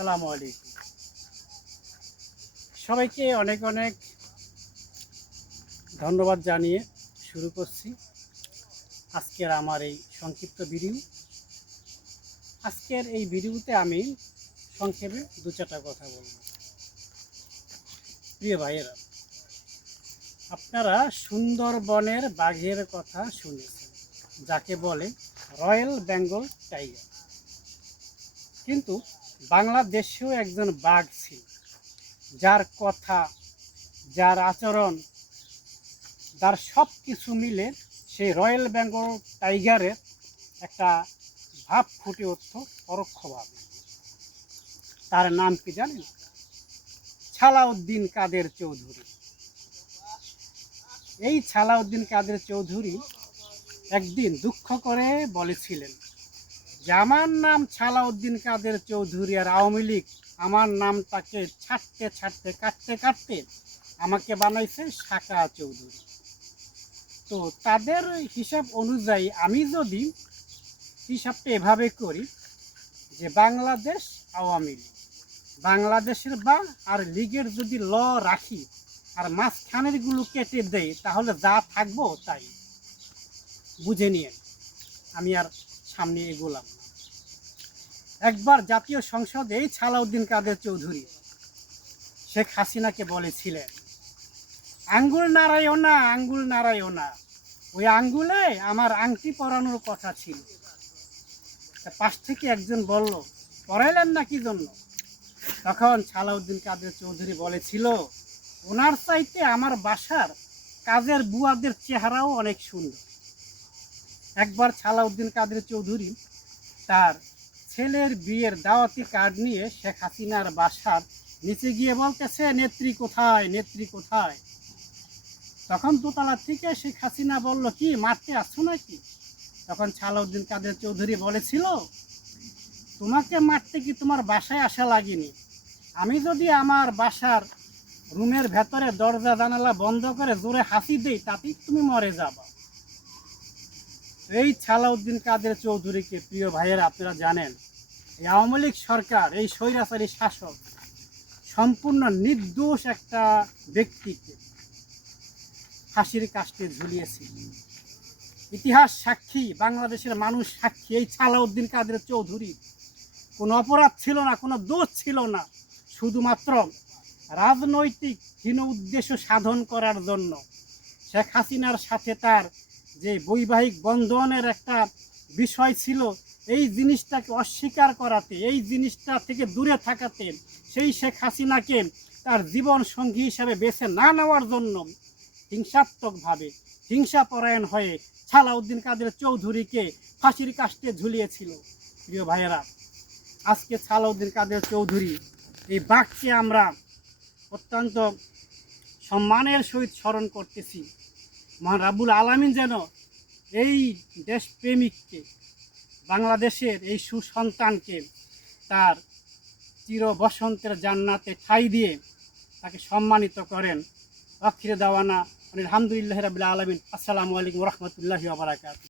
আসসালামু আলাইকুম। সবাইকে অনেক অনেক ধন্যবাদ জানিয়ে শুরু করছি আজকের আমার এই সংক্ষিপ্ত ভিডিও। আজকের এই ভিডিওতে আমি সংক্ষেপে দু চারটা কথা বলব। প্রিয় ভাইয়েরা, আপনারা সুন্দরবনের বাঘের কথা শুনেছেন, যাকে বলে রয়্যাল বেঙ্গল টাইগার। কিন্তু বাংলাদেশেও একজন বাঘ ছিল যার কথা, যার আচরণ যার সব কিছু মিলে সেই রয়্যাল বেঙ্গল টাইগারের একটা ভাব ফুটে উঠত পরোক্ষভাবে। তার নাম কি জানেন ছালাউদ্দিন কাদের চৌধুরী। এই ছালাউদ্দিন কাদের চৌধুরী একদিন দুঃখ করে বলেছিলেন আমার নাম ছালাউদ্দিন কাদের চৌধুরী আর আওয়ামী লীগ, আমার নামটাকে ছাড়তে ছাড়তে কাটতে কাটতে আমাকে বানাইছে শাখা চৌধুরী। তো তাদের হিসাব অনুযায়ী আমি যদি হিসাবটা এভাবে করি যে বাংলাদেশ আওয়ামী লীগ, বাংলাদেশের বা আর লীগের যদি ল রাখি আর মাঝখানেরগুলো কেটে দেয় তাহলে যা থাকব তাই। বুঝে নিয়ে আমি আর সামনে এগোলাম। একবার জাতীয় সংসদে ছালাউদ্দিন কাদের চৌধুরী, শেখ হাসিনাকে বলেছিলেন, আঙ্গুল নাড়াইও না, আঙ্গুল নাড়াইও না। ওই আঙ্গুলে আমার আংটি পরানোর কথা ছিল। পাশ থেকে একজন বলল পড়াইলেন না কি জন্য? তখন ছালাউদ্দিন কাদের চৌধুরী বলেছিল, ওনার চাইতে আমার বাসার কাজের বুয়াদের চেহারাও অনেক সুন্দর। একবার ছালাউদ্দিন কাদের চৌধুরী তার ছেলের বিয়ের দাওয়াতি কার্ড নিয়ে শেখ হাসিনার বাসার নিচে গিয়ে বলতেছে, নেত্রী কোথায় নেত্রী কোথায়? তখন দোতলা থেকে শেখ হাসিনা বলল, কি, মারতে আসছো নাকি? তখন ছালাউদ্দিন কাদের চৌধুরী বলেছিল, তোমাকে মারতে কি তোমার বাসায় আসা লাগেনি? আমি যদি আমার বাসার রুমের ভেতরে দরজা জানালা বন্ধ করে জোরে হাসি দেই, তাতেই তুমি মরে যাবা। এই ছালাউদ্দিন কাদের চৌধুরীকে প্রিয় ভাইয়েরা আপনারা জানেন, এই আওয়ামী লীগ সরকার, এই স্বৈরাচারী শাসক সম্পূর্ণ নির্দোষ একটা ব্যক্তিকে ফাঁসির কাস্টে ঝুলিয়েছে। ইতিহাস সাক্ষী, বাংলাদেশের মানুষ সাক্ষী, এই ছালাউদ্দিন কাদের চৌধুরী। কোনো অপরাধ ছিল না, কোনো দোষ ছিল না, শুধুমাত্র রাজনৈতিক হীন উদ্দেশ্য সাধন করার জন্য শেখ হাসিনার সাথে তার যে বৈবাহিক বন্ধনের একটা বিষয় ছিল, এই জিনিসটাকে অস্বীকার করাতে, এই জিনিসটা থেকে দূরে থাকাতে, সেই শেখ হাসিনাকে তার জীবন সঙ্গী হিসাবে বেছে না নেওয়ার জন্য হিংসাত্মকভাবে হিংসাপরায়ণ হয়ে ছালাউদ্দিন কাদের চৌধুরীকে ফাঁসির কাস্টে ঝুলিয়েছিল। প্রিয় ভাইয়েরা, আজকে ছালাউদ্দিন কাদের চৌধুরী, এই বাঘকে আমরা অত্যন্ত সম্মানের সহিত স্মরণ করতেছি। মহান রাবুল আলামিন যেন এই দেশপ্রেমিককে, বাংলাদেশের এই সুসন্তানকে তার চির বসন্তের জান্নাতে ঠাই দিয়ে তাকে সম্মানিত করেন। অক্ষিরে দেওয়ানা, আলহামদুলিল্লাহ রাবিল আলমিন। আসসালামু আলাইকুম রহমতুল্লাহি আবরাকাত